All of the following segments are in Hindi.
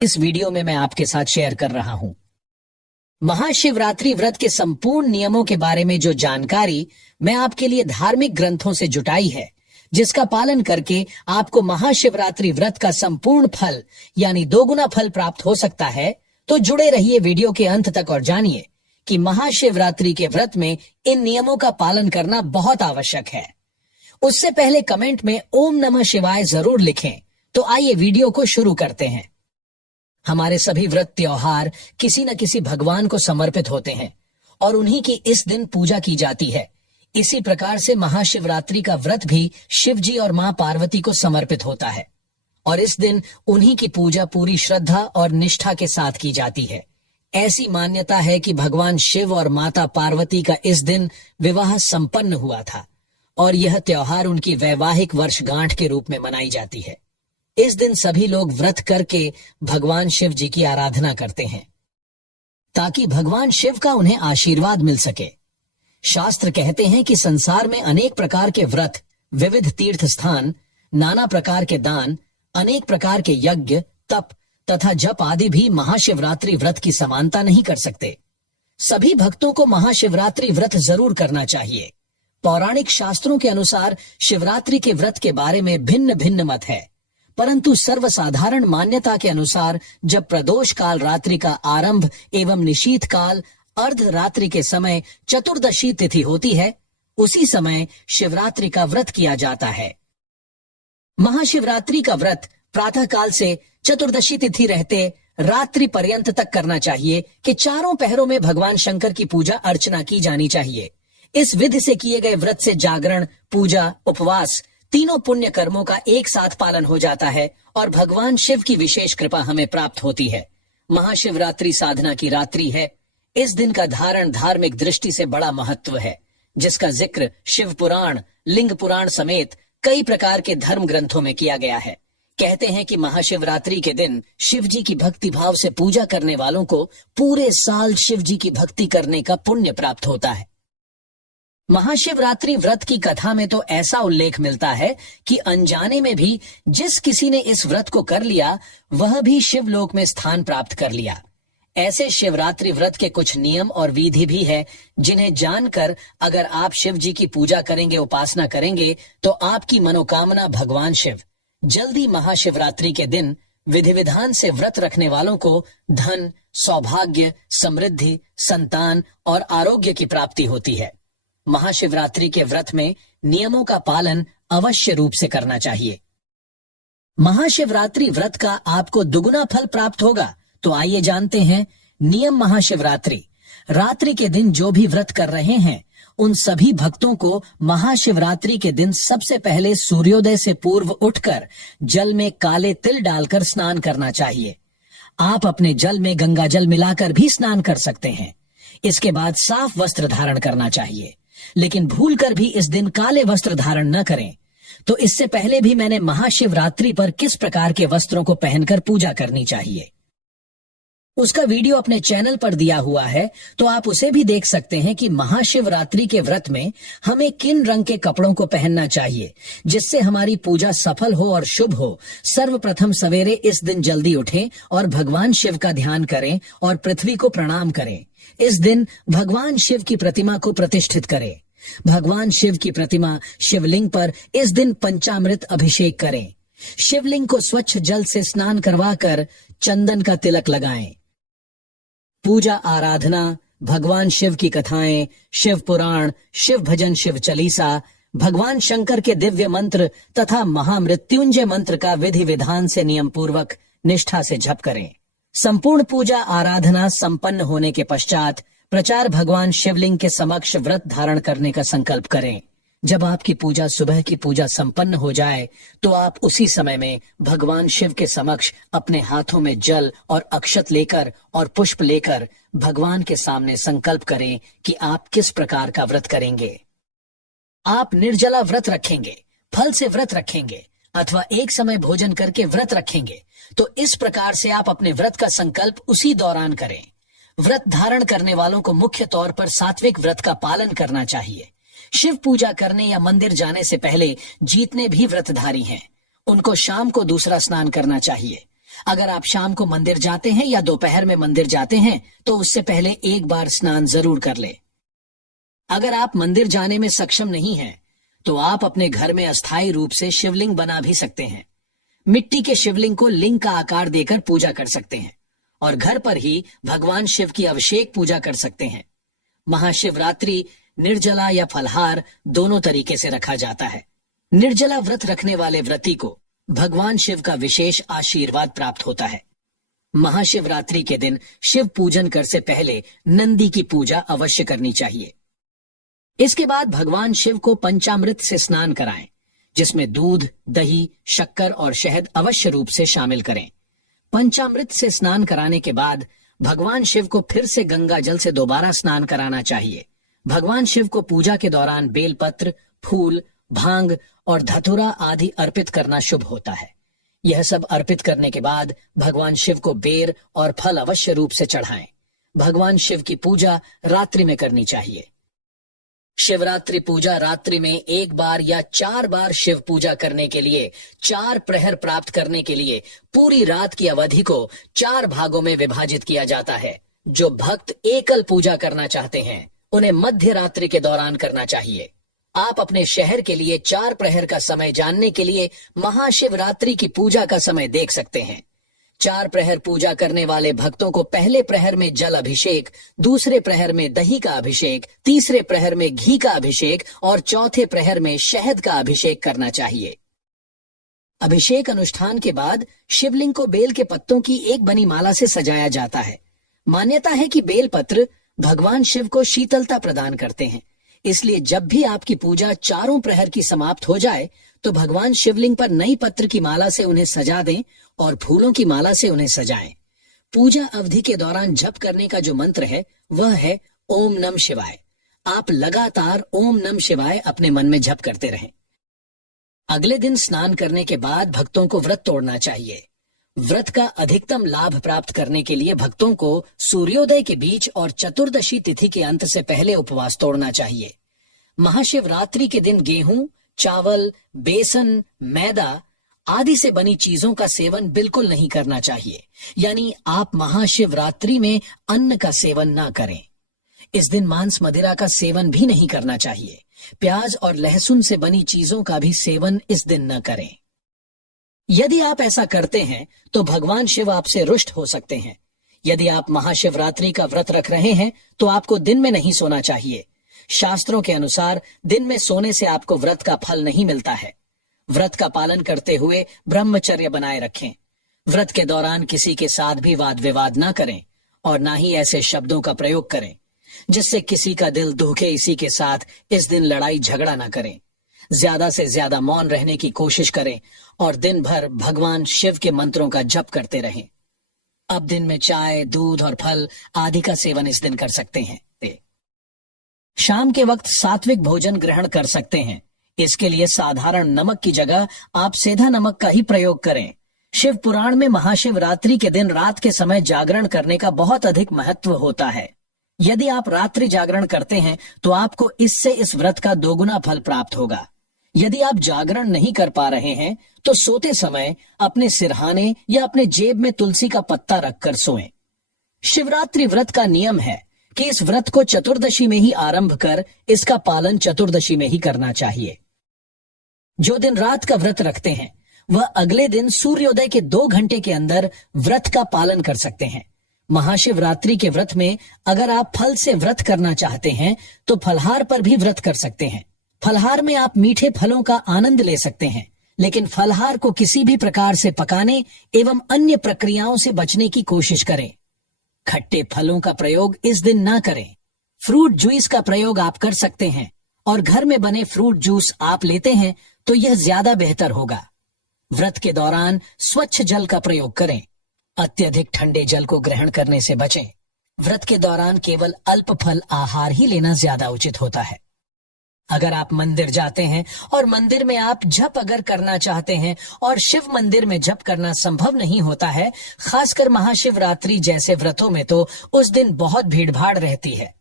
इस वीडियो में मैं आपके साथ शेयर कर रहा हूं महाशिवरात्रि व्रत के संपूर्ण नियमों के बारे में जो जानकारी मैं आपके लिए धार्मिक ग्रंथों से जुटाई है, जिसका पालन करके आपको महाशिवरात्रि व्रत का संपूर्ण फल यानी दोगुना फल प्राप्त हो सकता है। तो जुड़े रहिए वीडियो के अंत तक और जानिए कि महाशिवरात्रि के व्रत में इन नियमों का पालन करना बहुत आवश्यक है। उससे पहले कमेंट में ओम नमः शिवाय जरूर लिखें। तो आइए वीडियो को शुरू करते हैं। हमारे सभी व्रत त्योहार किसी न किसी भगवान को समर्पित होते हैं और उन्हीं की इस दिन पूजा की जाती है। इसी प्रकार से महाशिवरात्रि का व्रत भी शिव जी और मां पार्वती को समर्पित होता है और इस दिन उन्हीं की पूजा पूरी श्रद्धा और निष्ठा के साथ की जाती है। ऐसी मान्यता है कि भगवान शिव और माता पार्वती का इस दिन विवाह संपन्न हुआ था और यह त्योहार उनकी वैवाहिक वर्षगांठ के रूप में मनाई जाती है। इस दिन सभी लोग व्रत करके भगवान शिव जी की आराधना करते हैं ताकि भगवान शिव का उन्हें आशीर्वाद मिल सके। शास्त्र कहते हैं कि संसार में अनेक प्रकार के व्रत, विविध तीर्थ स्थान, नाना प्रकार के दान, अनेक प्रकार के यज्ञ, तप तथा जप आदि भी महाशिवरात्रि व्रत की समानता नहीं कर सकते। सभी भक्तों को महाशिवरात्रि व्रत जरूर करना चाहिए। पौराणिक शास्त्रों के अनुसार शिवरात्रि के व्रत के बारे में भिन्न भिन्न मत है, परंतु सर्वसाधारण मान्यता के अनुसार जब प्रदोष काल रात्रि का आरंभ एवं निशीथ काल अर्ध रात्रि के समय चतुर्दशी तिथि होती है, उसी समय शिवरात्रि का व्रत किया जाता है। महाशिवरात्रि का व्रत प्रातः काल से चतुर्दशी तिथि रहते रात्रि पर्यंत तक करना चाहिए कि चारों पहरों में भगवान शंकर की पूजा अर्चना की जानी चाहिए। इस विधि से किए गए व्रत से जागरण, पूजा, उपवास तीनों पुण्य कर्मों का एक साथ पालन हो जाता है और भगवान शिव की विशेष कृपा हमें प्राप्त होती है। महाशिवरात्रि साधना की रात्रि है। इस दिन का धारण धार्मिक दृष्टि से बड़ा महत्व है, जिसका जिक्र शिव पुराण, लिंग पुराण समेत कई प्रकार के धर्म ग्रंथों में किया गया है। कहते हैं कि महाशिवरात्रि के दिन शिव जी की भक्ति भाव से पूजा करने वालों को पूरे साल शिव जी की भक्ति करने का पुण्य प्राप्त होता है। महाशिवरात्रि व्रत की कथा में तो ऐसा उल्लेख मिलता है कि अनजाने में भी जिस किसी ने इस व्रत को कर लिया वह भी शिवलोक में स्थान प्राप्त कर लिया। ऐसे शिवरात्रि व्रत के कुछ नियम और विधि भी है जिन्हें जानकर अगर आप शिव जी की पूजा करेंगे, उपासना करेंगे तो आपकी मनोकामना भगवान शिव जल्दी महाशिवरात्रि के दिन विधि विधान से व्रत रखने वालों को धन, सौभाग्य, समृद्धि, संतान और आरोग्य की प्राप्ति होती है। महाशिवरात्रि के व्रत में नियमों का पालन अवश्य रूप से करना चाहिए। महाशिवरात्रि व्रत का आपको दुगुना फल प्राप्त होगा। तो आइए जानते हैं नियम महाशिवरात्रि। रात्रि के दिन जो भी व्रत कर रहे हैं उन सभी भक्तों को महाशिवरात्रि के दिन सबसे पहले सूर्योदय से पूर्व उठकर जल में काले तिल डालकर स्नान करना चाहिए। आप अपने जल में गंगा जल मिलाकर भी स्नान कर सकते हैं। इसके बाद साफ वस्त्र धारण करना चाहिए, लेकिन भूलकर भी इस दिन काले वस्त्र धारण न करें। तो इससे पहले भी मैंने महाशिवरात्रि पर किस प्रकार के वस्त्रों को पहनकर पूजा करनी चाहिए उसका वीडियो अपने चैनल पर दिया हुआ है, तो आप उसे भी देख सकते हैं कि महाशिवरात्रि के व्रत में हमें किन रंग के कपड़ों को पहनना चाहिए जिससे हमारी पूजा सफल हो और शुभ हो। सर्वप्रथम सवेरे इस दिन जल्दी उठें और भगवान शिव का ध्यान करें और पृथ्वी को प्रणाम करें। इस दिन भगवान शिव की प्रतिमा को प्रतिष्ठित करें। भगवान शिव की प्रतिमा शिवलिंग पर इस दिन पंचामृत अभिषेक करें। शिवलिंग को स्वच्छ जल से स्नान करवाकर चंदन का तिलक लगाएं। पूजा, आराधना, भगवान शिव की कथाएं, शिव पुराण, शिव भजन, शिव चालीसा, भगवान शंकर के दिव्य मंत्र तथा महामृत्युंजय मंत्र का विधि विधान से नियम पूर्वक निष्ठा से जप करें। संपूर्ण पूजा आराधना संपन्न होने के पश्चात प्रचार भगवान शिवलिंग के समक्ष व्रत धारण करने का संकल्प करें। जब आपकी पूजा सुबह की पूजा संपन्न हो जाए तो आप उसी समय में भगवान शिव के समक्ष अपने हाथों में जल और अक्षत लेकर और पुष्प लेकर भगवान के सामने संकल्प करें कि आप किस प्रकार का व्रत करेंगे। आप निर्जला व्रत रखेंगे, फल से व्रत रखेंगे अथवा एक समय भोजन करके व्रत रखेंगे। तो इस प्रकार से आप अपने व्रत का संकल्प उसी दौरान करें। व्रत धारण करने वालों को मुख्य तौर पर सात्विक व्रत का पालन करना चाहिए। शिव पूजा करने या मंदिर जाने से पहले जितने भी व्रतधारी हैं उनको शाम को दूसरा स्नान करना चाहिए। अगर आप शाम को मंदिर जाते हैं या दोपहर में मंदिर जाते हैं तो उससे पहले एक बार स्नान जरूर कर ले। अगर आप मंदिर जाने में सक्षम नहीं हैं, तो आप अपने घर में अस्थायी रूप से शिवलिंग बना भी सकते हैं। मिट्टी के शिवलिंग को लिंग का आकार देकर पूजा कर सकते हैं और घर पर ही भगवान शिव की अभिषेक पूजा कर सकते हैं। महाशिवरात्रि निर्जला या फलहार दोनों तरीके से रखा जाता है। निर्जला व्रत रखने वाले व्रती को भगवान शिव का विशेष आशीर्वाद प्राप्त होता है। महाशिवरात्रि के दिन शिव पूजन कर से पहले नंदी की पूजा अवश्य करनी चाहिए। इसके बाद भगवान शिव को पंचामृत से स्नान कराएं, जिसमें दूध, दही, शक्कर और शहद अवश्य रूप से शामिल करें। पंचामृत से स्नान कराने के बाद भगवान शिव को फिर से गंगा जल से दोबारा स्नान कराना चाहिए। भगवान शिव को पूजा के दौरान बेलपत्र, फूल, भांग और धतूरा आदि अर्पित करना शुभ होता है। यह सब अर्पित करने के बाद भगवान शिव को बेर और फल अवश्य रूप से चढ़ाएं। भगवान शिव की पूजा रात्रि में करनी चाहिए। शिवरात्रि पूजा रात्रि में एक बार या 4 बार शिव पूजा करने के लिए 4 प्रहर प्राप्त करने के लिए पूरी रात की अवधि को 4 भागों में विभाजित किया जाता है। जो भक्त एकल पूजा करना चाहते हैं उन्हें मध्य रात्रि के दौरान करना चाहिए। आप अपने शहर के लिए 4 प्रहर का समय जानने के लिए महाशिवरात्रि की पूजा का समय देख सकते हैं। 4 प्रहर पूजा करने वाले भक्तों को पहले प्रहर में जल अभिषेक, दूसरे प्रहर में दही का अभिषेक, तीसरे प्रहर में घी का अभिषेक और चौथे प्रहर में शहद का अभिषेक करना चाहिए। अभिषेक अनुष्ठान के बाद शिवलिंग को बेल के पत्तों की एक बनी माला से सजाया जाता है। मान्यता है कि बेल पत्र भगवान शिव को शीतलता प्रदान करते हैं, इसलिए जब भी आपकी पूजा 4 प्रहर की समाप्त हो जाए तो भगवान शिवलिंग पर नई पत्र की माला से उन्हें सजा दें और फूलों की माला से उन्हें सजाएं। पूजा अवधि के दौरान जप करने का जो मंत्र है वह है ओम नम शिवाय। आप लगातार ओम नम शिवाय अपने मन में जप करते रहें। अगले दिन स्नान करने के बाद भक्तों को व्रत तोड़ना चाहिए। व्रत का अधिकतम लाभ प्राप्त करने के लिए भक्तों को सूर्योदय के बीच और चतुर्दशी तिथि के अंत से पहले उपवास तोड़ना चाहिए। महाशिवरात्रि के दिन गेहूं, चावल, बेसन, मैदा आदि से बनी चीजों का सेवन बिल्कुल नहीं करना चाहिए, यानी आप महाशिवरात्रि में अन्न का सेवन ना करें। इस दिन मांस मदिरा का सेवन भी नहीं करना चाहिए। प्याज और लहसुन से बनी चीजों का भी सेवन इस दिन न करें। यदि आप ऐसा करते हैं तो भगवान शिव आपसे रुष्ट हो सकते हैं। यदि आप महाशिवरात्रि का व्रत रख रहे हैं तो आपको दिन में नहीं सोना चाहिए। शास्त्रों के अनुसार दिन में सोने से आपको व्रत का फल नहीं मिलता है। व्रत का पालन करते हुए ब्रह्मचर्य बनाए रखें। व्रत के दौरान किसी के साथ भी वाद विवाद ना करें और ना ही ऐसे शब्दों का प्रयोग करें जिससे किसी का दिल दुखे। इसी के साथ इस दिन लड़ाई झगड़ा ना करें। ज्यादा से ज्यादा मौन रहने की कोशिश करें और दिन भर भगवान शिव के मंत्रों का जप करते रहें। अब दिन में चाय, दूध और फल आदि का सेवन इस दिन कर सकते हैं। शाम के वक्त सात्विक भोजन ग्रहण कर सकते हैं। इसके लिए साधारण नमक की जगह आप सेंधा नमक का ही प्रयोग करें। शिव पुराण में महाशिवरात्रि के दिन रात के समय जागरण करने का बहुत अधिक महत्व होता है। यदि आप रात्रि जागरण करते हैं तो आपको इससे इस व्रत का 2 गुना फल प्राप्त होगा। यदि आप जागरण नहीं कर पा रहे हैं तो सोते समय अपने सिरहाने या अपने जेब में तुलसी का पत्ता रखकर सोएं। शिवरात्रि व्रत का नियम है कि इस व्रत को चतुर्दशी में ही आरंभ कर इसका पालन चतुर्दशी में ही करना चाहिए। जो दिन रात का व्रत रखते हैं वह अगले दिन सूर्योदय के 2 घंटे के अंदर व्रत का पालन कर सकते हैं। महाशिवरात्रि के व्रत में अगर आप फल से व्रत करना चाहते हैं तो फलहार पर भी व्रत कर सकते हैं। फलहार में आप मीठे फलों का आनंद ले सकते हैं, लेकिन फलहार को किसी भी प्रकार से पकाने एवं अन्य प्रक्रियाओं से बचने की कोशिश करें। खट्टे फलों का प्रयोग इस दिन ना करें। फ्रूट जूस का प्रयोग आप कर सकते हैं और घर में बने फ्रूट जूस आप लेते हैं तो यह ज्यादा बेहतर होगा। व्रत के दौरान स्वच्छ जल का प्रयोग करें। अत्यधिक ठंडे जल को ग्रहण करने से बचें। व्रत के दौरान केवल अल्प फल आहार ही लेना ज्यादा उचित होता है। अगर आप मंदिर जाते हैं और मंदिर में आप जप अगर करना चाहते हैं और शिव मंदिर में जप करना संभव नहीं होता है, खासकर महाशिवरात्रि जैसे व्रतों में तो उस दिन बहुत भीड़भाड़ रहती है।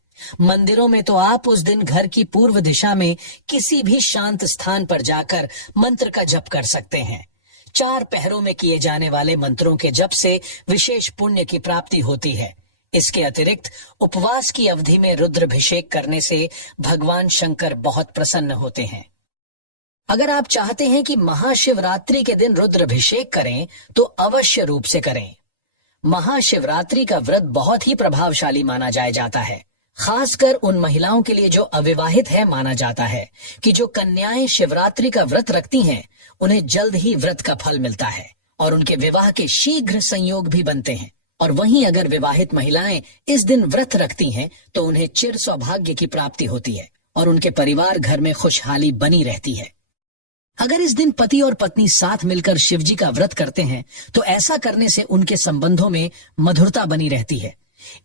मंदिरों में तो आप उस दिन घर की पूर्व दिशा में किसी भी शांत स्थान पर जाकर मंत्र का जप कर सकते हैं। 4 पहरों में किए जाने वाले मंत्रों के जप से विशेष पुण्य की प्राप्ति होती है। इसके अतिरिक्त उपवास की अवधि में रुद्राभिषेक करने से भगवान शंकर बहुत प्रसन्न होते हैं। अगर आप चाहते हैं कि महाशिवरात्रि के दिन रुद्राभिषेक करें तो अवश्य रूप से करें। महाशिवरात्रि का व्रत बहुत ही प्रभावशाली माना जाता है, खासकर उन महिलाओं के लिए जो अविवाहित है। माना जाता है कि जो कन्याएं शिवरात्रि का व्रत रखती हैं, उन्हें जल्द ही व्रत का फल मिलता है और उनके विवाह के शीघ्र संयोग भी बनते हैं। और वहीं अगर विवाहित महिलाएं इस दिन व्रत रखती हैं तो उन्हें चिर सौभाग्य की प्राप्ति होती है और उनके परिवार घर में खुशहाली बनी रहती है। अगर इस दिन पति और पत्नी साथ मिलकर शिव जी का व्रत करते हैं तो ऐसा करने से उनके संबंधों में मधुरता बनी रहती है।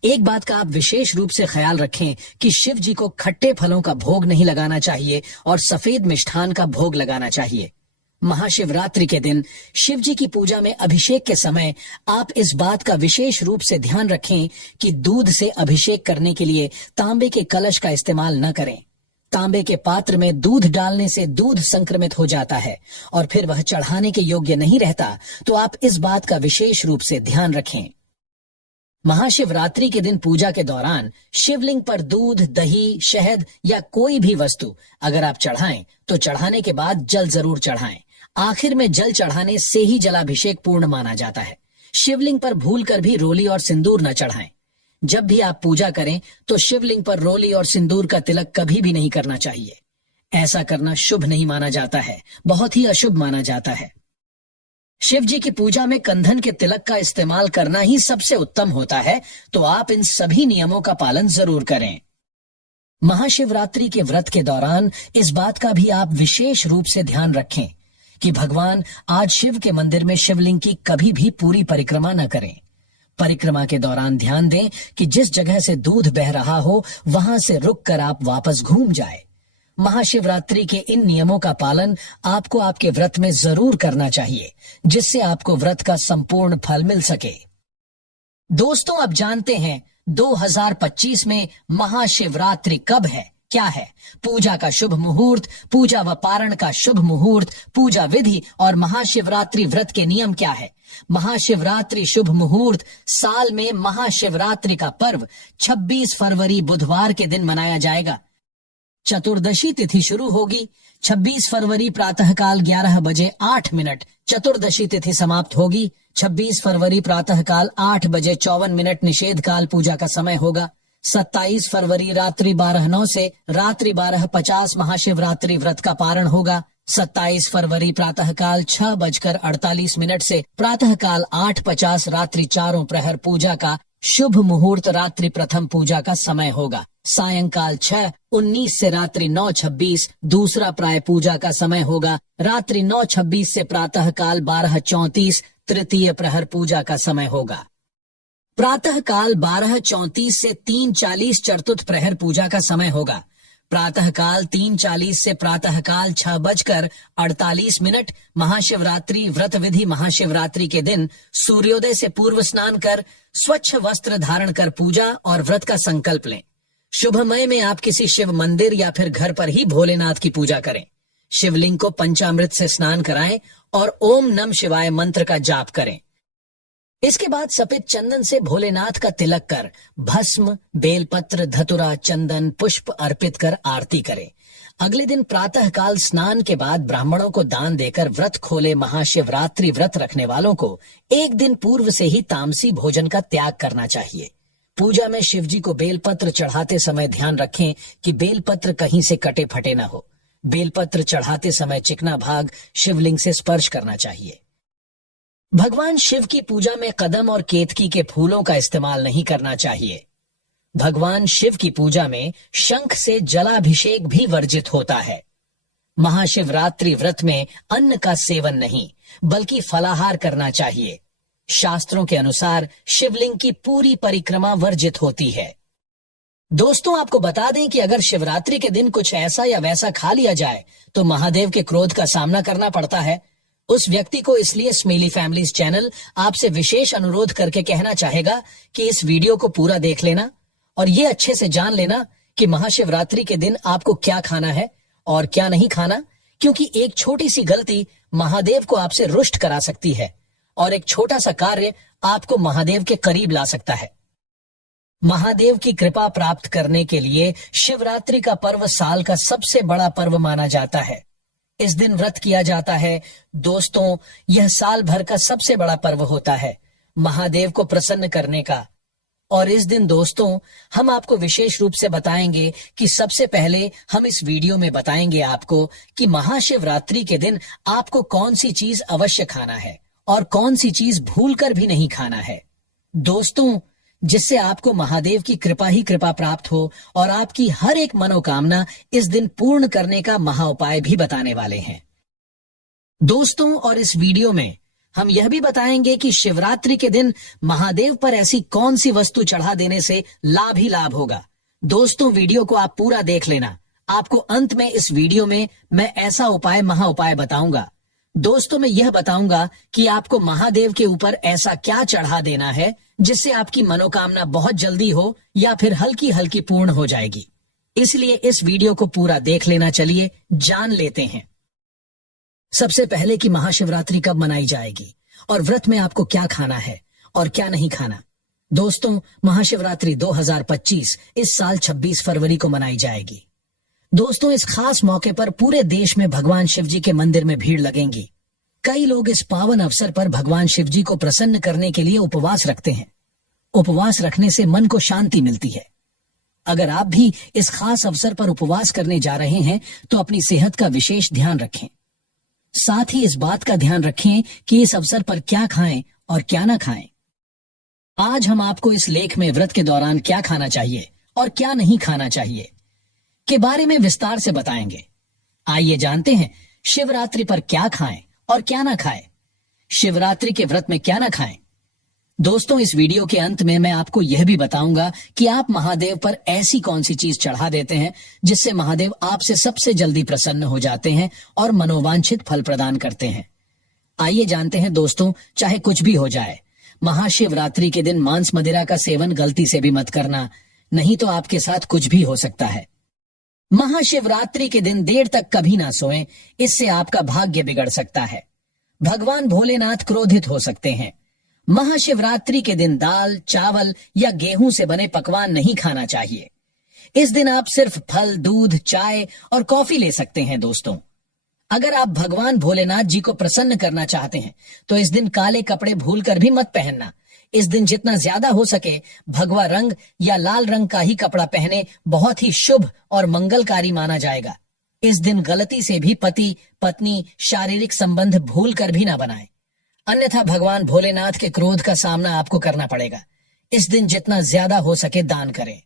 एक बात का आप विशेष रूप से ख्याल रखें कि शिव जी को खट्टे फलों का भोग नहीं लगाना चाहिए और सफेद मिष्ठान का भोग लगाना चाहिए। महाशिवरात्रि के दिन शिव जी की पूजा में अभिषेक के समय आप इस बात का विशेष रूप से ध्यान रखें कि दूध से अभिषेक करने के लिए तांबे के कलश का इस्तेमाल न करें। तांबे के पात्र में दूध डालने से दूध संक्रमित हो जाता है और फिर वह चढ़ाने के योग्य नहीं रहता, तो आप इस बात का विशेष रूप से ध्यान रखें। महाशिवरात्रि के दिन पूजा के दौरान शिवलिंग पर दूध, दही, शहद या कोई भी वस्तु अगर आप चढ़ाएं तो चढ़ाने के बाद जल जरूर चढ़ाएं। आखिर में जल चढ़ाने से ही जलाभिषेक पूर्ण माना जाता है। शिवलिंग पर भूलकर भी रोली और सिंदूर न चढ़ाएं। जब भी आप पूजा करें तो शिवलिंग पर रोली और सिंदूर का तिलक कभी भी नहीं करना चाहिए। ऐसा करना शुभ नहीं माना जाता है, बहुत ही अशुभ माना जाता है। शिव जी की पूजा में कंधन के तिलक का इस्तेमाल करना ही सबसे उत्तम होता है, तो आप इन सभी नियमों का पालन जरूर करें। महाशिवरात्रि के व्रत के दौरान इस बात का भी आप विशेष रूप से ध्यान रखें कि भगवान आज शिव के मंदिर में शिवलिंग की कभी भी पूरी परिक्रमा न करें। परिक्रमा के दौरान ध्यान दें कि जिस जगह से दूध बह रहा हो वहां से रुककर आप वापस घूम जाए। महाशिवरात्रि के इन नियमों का पालन आपको आपके व्रत में जरूर करना चाहिए, जिससे आपको व्रत का संपूर्ण फल मिल सके। दोस्तों, अब जानते हैं 2025 में महाशिवरात्रि कब है, क्या है, पूजा का शुभ मुहूर्त, पूजा व पारण का शुभ मुहूर्त, पूजा विधि और महाशिवरात्रि व्रत के नियम क्या है। महाशिवरात्रि शुभ मुहूर्त साल में महाशिवरात्रि का पर्व 26 फरवरी बुधवार के दिन मनाया जाएगा। चतुर्दशी तिथि शुरू होगी 26 फरवरी प्रातःकाल 11 बजे 8 मिनट। चतुर्दशी तिथि समाप्त होगी 26 फरवरी प्रातःकाल 8 बजे 54 मिनट। निषेध काल पूजा का समय होगा 27 फरवरी रात्रि 12:09 से रात्रि 12:50 महाशिवरात्रि व्रत का पारण होगा। 27 फरवरी प्रातःकाल 6:48 से प्रातःकाल 8:50 रात्रि चारों प्रहर पूजा का शुभ मुहूर्त रात्रि प्रथम पूजा का समय होगा। सायंकाल 6:19 से रात्रि 9:26 दूसरा प्राय पूजा का समय होगा। रात्रि 9:26 से प्रातःकाल 12:34 तृतीय प्रहर पूजा का समय होगा। प्रातःकाल 12:34 से 3:40 चतुर्थ प्रहर पूजा का समय होगा। प्रातःकाल 3:40 से प्रातःकाल 6:48 महाशिवरात्रि व्रत विधि। महाशिवरात्रि के दिन सूर्योदय से पूर्व स्नान कर स्वच्छ वस्त्र धारण कर पूजा और व्रत का संकल्प लें। शुभमय में आप किसी शिव मंदिर या फिर घर पर ही भोलेनाथ की पूजा करें। शिवलिंग को पंचामृत से स्नान कराएं और ओम नमः शिवाय मंत्र का जाप करें। इसके बाद सफेद चंदन से भोलेनाथ का तिलक कर भस्म, बेलपत्र, धतुरा, चंदन, पुष्प अर्पित कर आरती करें। अगले दिन प्रातःकाल स्नान के बाद ब्राह्मणों को दान देकर व्रत खोले। महाशिवरात्रि व्रत रखने वालों को एक दिन पूर्व से ही तामसी भोजन का त्याग करना चाहिए। पूजा में शिव जी को बेलपत्र चढ़ाते समय ध्यान रखें कि बेलपत्र कहीं से कटे फटे न हो। बेलपत्र चढ़ाते समय चिकना भाग शिवलिंग से स्पर्श करना चाहिए। भगवान शिव की पूजा में कदम और केतकी के फूलों का इस्तेमाल नहीं करना चाहिए। भगवान शिव की पूजा में शंख से जलाभिषेक भी वर्जित होता है। महाशिवरात्रि व्रत में अन्न का सेवन नहीं बल्कि फलाहार करना चाहिए। शास्त्रों के अनुसार शिवलिंग की पूरी परिक्रमा वर्जित होती है। दोस्तों, आपको बता दें कि अगर शिवरात्रि के दिन कुछ ऐसा या वैसा खा लिया जाए तो महादेव के क्रोध का सामना करना पड़ता है। उस व्यक्ति को इसलिए स्मेली फैमिलीज चैनल आपसे विशेष अनुरोध करके कहना चाहेगा कि इस वीडियो को पूरा देख लेना और ये अच्छे से जान लेना कि महाशिवरात्रि के दिन आपको क्या खाना है और क्या नहीं खाना, क्योंकि एक छोटी सी गलती महादेव को आपसे रुष्ट करा सकती है और एक छोटा सा कार्य आपको महादेव के करीब ला सकता है। महादेव की कृपा प्राप्त करने के लिए शिवरात्रि का पर्व साल का सबसे बड़ा पर्व माना जाता है। इस दिन व्रत किया जाता है। दोस्तों, यह साल भर का सबसे बड़ा पर्व होता है महादेव को प्रसन्न करने का। और इस दिन दोस्तों, हम आपको विशेष रूप से बताएंगे कि सबसे पहले हम इस वीडियो में बताएंगे आपको कि महाशिवरात्रि के दिन आपको कौन सी चीज अवश्य खाना है और कौन सी चीज भूलकर भी नहीं खाना है दोस्तों, जिससे आपको महादेव की कृपा ही कृपा प्राप्त हो और आपकी हर एक मनोकामना इस दिन पूर्ण करने का महा उपाय भी बताने वाले हैं दोस्तों। और इस वीडियो में हम यह भी बताएंगे कि शिवरात्रि के दिन महादेव पर ऐसी कौन सी वस्तु चढ़ा देने से लाभ ही लाभ होगा। दोस्तों, वीडियो को आप पूरा देख लेना। आपको अंत में इस वीडियो में मैं ऐसा उपाय महा उपाय बताऊंगा। दोस्तों, मैं यह बताऊंगा कि आपको महादेव के ऊपर ऐसा क्या चढ़ा देना है जिससे आपकी मनोकामना बहुत जल्दी हो या फिर हल्की हल्की पूर्ण हो जाएगी। इसलिए इस वीडियो को पूरा देख लेना। चलिए जान लेते हैं सबसे पहले कि महाशिवरात्रि कब मनाई जाएगी और व्रत में आपको क्या खाना है और क्या नहीं खाना। दोस्तों, महाशिवरात्रि 2025 इस साल 26 फरवरी को मनाई जाएगी। दोस्तों, इस खास मौके पर पूरे देश में भगवान शिव जी के मंदिर में भीड़ लगेंगी। कई लोग इस पावन अवसर पर भगवान शिव जी को प्रसन्न करने के लिए उपवास रखते हैं। उपवास रखने से मन को शांति मिलती है। अगर आप भी इस खास अवसर पर उपवास करने जा रहे हैं तो अपनी सेहत का विशेष ध्यान रखें। साथ ही इस बात का ध्यान रखें कि इस अवसर पर क्या खाएं और क्या ना खाएं। आज हम आपको इस लेख में व्रत के दौरान क्या खाना चाहिए और क्या नहीं खाना चाहिए के बारे में विस्तार से बताएंगे। आइए जानते हैं शिवरात्रि पर क्या खाएं और क्या ना खाएं। शिवरात्रि के व्रत में क्या ना खाएं। दोस्तों, इस वीडियो के अंत में मैं आपको यह भी बताऊंगा कि आप महादेव पर ऐसी कौन सी चीज चढ़ा देते हैं जिससे महादेव आपसे सबसे जल्दी प्रसन्न हो जाते हैं और मनोवांछित फल प्रदान करते हैं। आइए जानते हैं दोस्तों, चाहे कुछ भी हो जाए, महाशिवरात्रि के दिन मांस मदिरा का सेवन गलती से भी मत करना, नहीं तो आपके साथ कुछ भी हो सकता है। महाशिवरात्रि के दिन देर तक कभी ना सोएं, इससे आपका भाग्य बिगड़ सकता है। भगवान भोलेनाथ क्रोधित हो सकते हैं। महाशिवरात्रि के दिन दाल, चावल या गेहूं से बने पकवान नहीं खाना चाहिए। इस दिन आप सिर्फ फल, दूध, चाय और कॉफी ले सकते हैं। दोस्तों, अगर आप भगवान भोलेनाथ जी को प्रसन्न करना चाहते हैं तो इस दिन काले कपड़े भूलकर भी मत पहनना। इस दिन जितना ज्यादा हो सके भगवा रंग या लाल रंग का ही कपड़ा पहने, बहुत ही शुभ और मंगलकारी माना जाएगा। इस दिन गलती से भी पति पत्नी शारीरिक संबंध भूलकर भी ना बनाएं, अन्यथा भगवान भोलेनाथ के क्रोध का सामना आपको करना पड़ेगा। इस दिन जितना ज्यादा हो सके दान करें।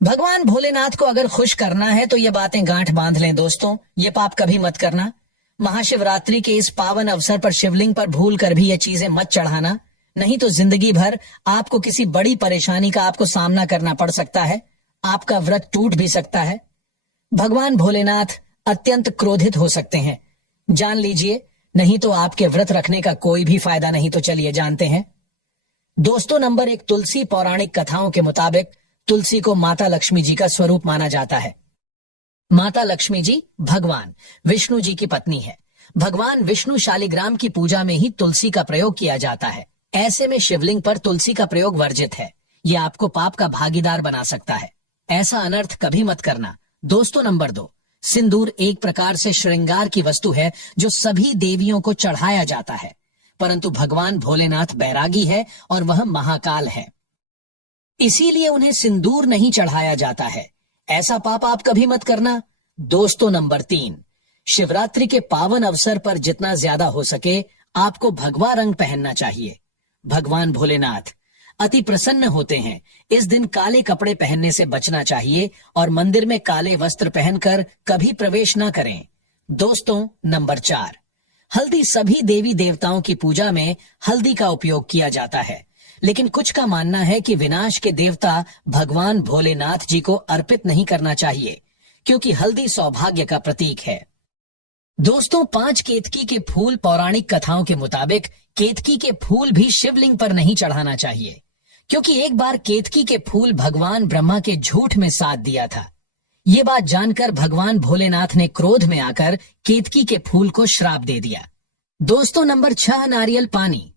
भगवान भोलेनाथ को अगर खुश करना है तो ये बातें गांठ बांध लें। दोस्तों, ये पाप कभी मत करना। महाशिवरात्रि के इस पावन अवसर पर शिवलिंग पर भूल कर भी ये चीजें मत चढ़ाना, नहीं तो जिंदगी भर आपको किसी बड़ी परेशानी का आपको सामना करना पड़ सकता है। आपका व्रत टूट भी सकता है। भगवान भोलेनाथ अत्यंत क्रोधित हो सकते हैं, जान लीजिए, नहीं तो आपके व्रत रखने का कोई भी फायदा नहीं। तो चलिए जानते हैं। दोस्तों, नंबर 1, तुलसी। पौराणिक कथाओं के मुताबिक तुलसी को माता लक्ष्मी जी का स्वरूप माना जाता है। माता लक्ष्मी जी भगवान विष्णु जी की पत्नी है। भगवान विष्णु शालिग्राम की पूजा में ही तुलसी का प्रयोग किया जाता है। ऐसे में शिवलिंग पर तुलसी का प्रयोग वर्जित है। ये आपको पाप का भागीदार बना सकता है। ऐसा अनर्थ कभी मत करना। दोस्तों, नंबर 2, सिंदूर एक प्रकार से श्रृंगार की वस्तु है जो सभी देवियों को चढ़ाया जाता है, परंतु भगवान भोलेनाथ बैरागी है और वह महाकाल है, इसीलिए उन्हें सिंदूर नहीं चढ़ाया जाता है। ऐसा पाप आप कभी मत करना। दोस्तों, नंबर 3, शिवरात्रि के पावन अवसर पर जितना ज्यादा हो सके आपको भगवा रंग पहनना चाहिए। भगवान भोलेनाथ अति प्रसन्न होते हैं। इस दिन काले कपड़े पहनने से बचना चाहिए और मंदिर में काले वस्त्र पहनकर कभी प्रवेश न करें। दोस्तों, नंबर 4, हल्दी। सभी देवी देवताओं की पूजा में हल्दी का उपयोग किया जाता है, लेकिन कुछ का मानना है कि विनाश के देवता भगवान भोलेनाथ जी को अर्पित नहीं करना चाहिए, क्योंकि हल्दी सौभाग्य का प्रतीक है। दोस्तों, 5 केतकी के फूल। पौराणिक कथाओं के मुताबिक केतकी के फूल भी शिवलिंग पर नहीं चढ़ाना चाहिए, क्योंकि एक बार केतकी के फूल भगवान ब्रह्मा के झूठ में साथ दिया था। ये बात जानकर भगवान भोलेनाथ ने क्रोध में आकर केतकी के फूल को श्राप दे दिया। दोस्तों, नंबर 6, नारियल पानी।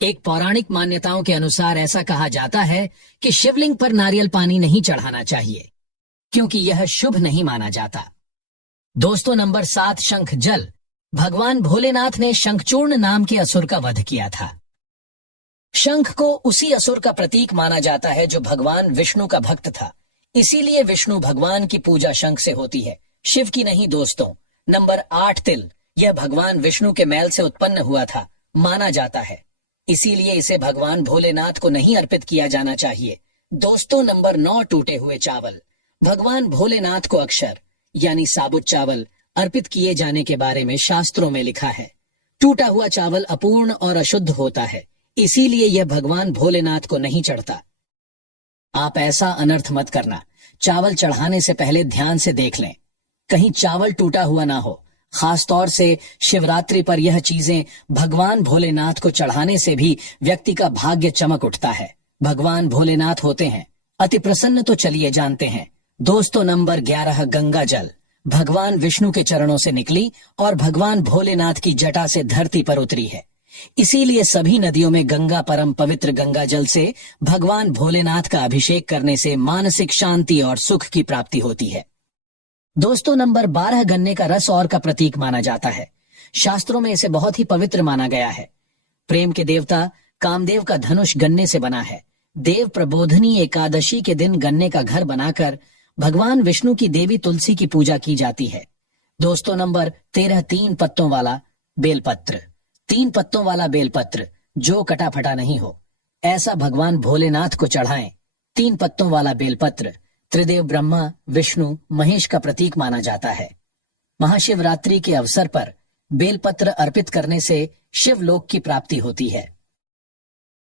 एक पौराणिक मान्यताओं के अनुसार ऐसा कहा जाता है कि शिवलिंग पर नारियल पानी नहीं चढ़ाना चाहिए, क्योंकि यह शुभ नहीं माना जाता। दोस्तों, नंबर 7, शंख जल। भगवान भोलेनाथ ने शंखचूर्ण नाम के असुर का वध किया था। शंख को उसी असुर का प्रतीक माना जाता है जो भगवान विष्णु का भक्त था, इसीलिए विष्णु भगवान की पूजा शंख से होती है, शिव की नहीं। दोस्तों, नंबर 8, तिल। यह भगवान विष्णु के मैल से उत्पन्न हुआ था, माना जाता है, इसीलिए इसे भगवान भोलेनाथ को नहीं अर्पित किया जाना चाहिए। दोस्तों, नंबर 9, टूटे हुए चावल। भगवान भोलेनाथ को अक्षर यानी साबुत चावल अर्पित किए जाने के बारे में शास्त्रों में लिखा है। टूटा हुआ चावल अपूर्ण और अशुद्ध होता है, इसीलिए यह भगवान भोलेनाथ को नहीं चढ़ता। आप ऐसा अनर्थ मत करना। चावल चढ़ाने से पहले ध्यान से देख लें, कहीं चावल टूटा हुआ ना हो। खासतौर से शिवरात्रि पर यह चीजें भगवान भोलेनाथ को चढ़ाने से भी व्यक्ति का भाग्य चमक उठता है। भगवान भोलेनाथ होते हैं अति प्रसन्न। तो चलिए जानते हैं। दोस्तों, नंबर 11, गंगा जल। भगवान विष्णु के चरणों से निकली और भगवान भोलेनाथ की जटा से धरती पर उतरी है, इसीलिए सभी नदियों में गंगा परम पवित्र गंगा जल से भगवान भोलेनाथ का अभिषेक करने से मानसिक शांति और सुख की प्राप्ति होती है। दोस्तों, नंबर 12, गन्ने का रस और का प्रतीक माना जाता है। शास्त्रों में इसे बहुत ही पवित्र माना गया है। प्रेम के देवता कामदेव का धनुष गन्ने से बना है। देव प्रबोधनी एकादशी के दिन गन्ने का घर बनाकर भगवान विष्णु की देवी तुलसी की पूजा की जाती है। दोस्तों, नंबर 13, 3 पत्तों वाला बेलपत्र। 3 पत्तों वाला बेलपत्र जो कटा फटा नहीं हो, ऐसा भगवान भोलेनाथ को चढ़ाएं। 3 पत्तों वाला बेलपत्र त्रिदेव ब्रह्मा, विष्णु, महेश का प्रतीक माना जाता है। महाशिवरात्रि के अवसर पर बेलपत्र अर्पित करने से शिवलोक की प्राप्ति होती है,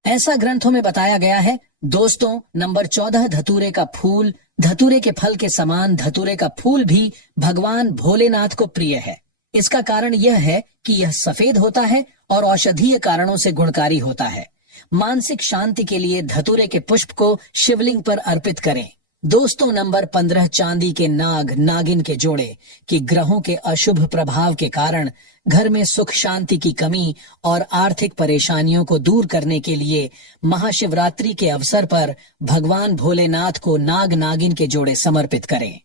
ऐसा ग्रंथों में बताया गया है। दोस्तों, नंबर 14, धतूरे का फूल। धतूरे के फल के समान धतूरे का फूल भी भगवान भोलेनाथ को प्रिय है। इसका कारण यह है कि यह सफेद होता है और औषधीय कारणों से गुणकारी होता है। मानसिक शांति के लिए धतूरे के पुष्प को शिवलिंग पर अर्पित करें। दोस्तों, नंबर 15, चांदी के नाग नागिन के जोड़े कि ग्रहों के अशुभ प्रभाव के कारण घर में सुख शांति की कमी और आर्थिक परेशानियों को दूर करने के लिए महाशिवरात्रि के अवसर पर भगवान भोलेनाथ को नाग नागिन के जोड़े समर्पित करें।